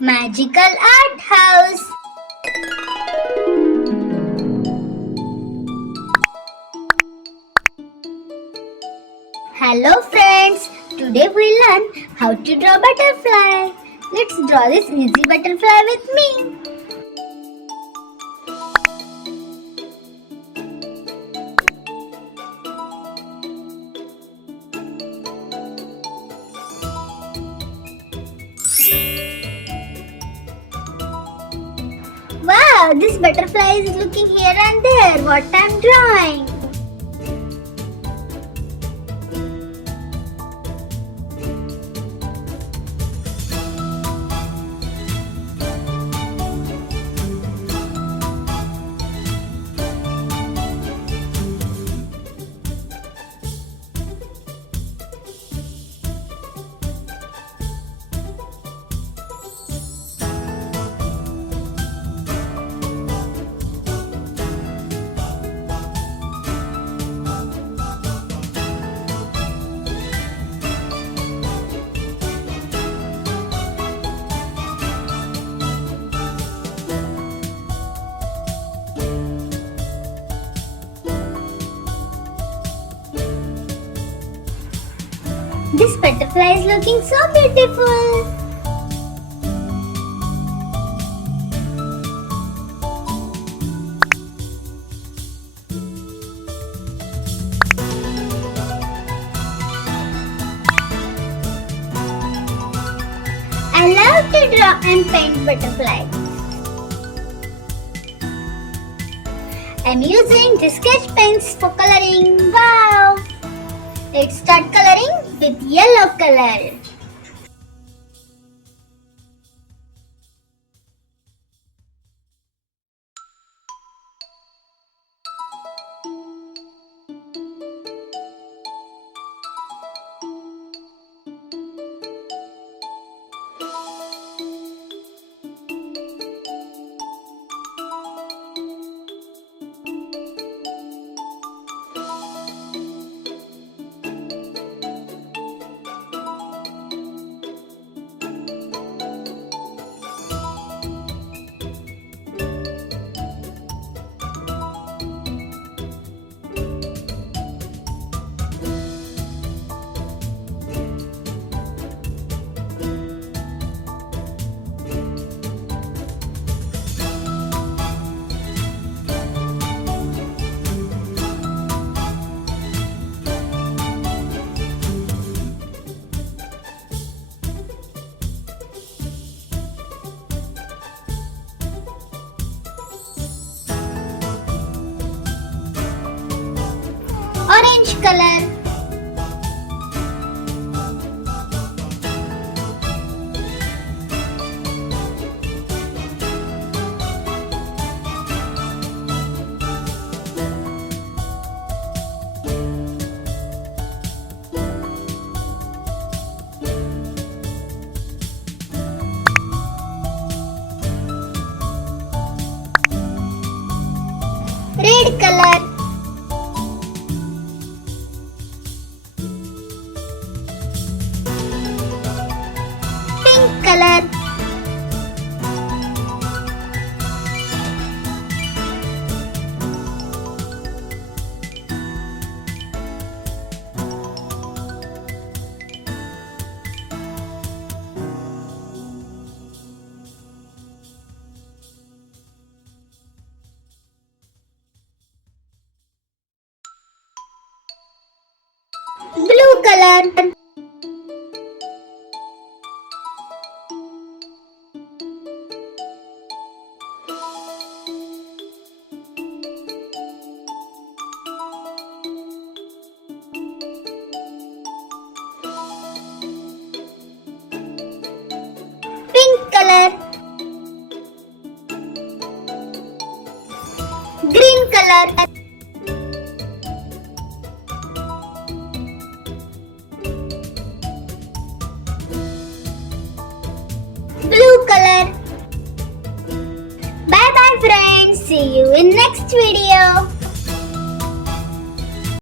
Magical Art House. Hello friends, today we learn how to draw butterfly. Let's draw this easy butterfly with me. Wow, this butterfly is looking here and there. What I'm drawing. This butterfly is looking so beautiful. I love to draw and paint butterflies. I'm using the sketch pens for coloring. Wow! Let's start coloring with yellow color. Orange color. Red color. Color. Blue color. Pink color. Green color. Blue color. Bye bye friends. See you in next video.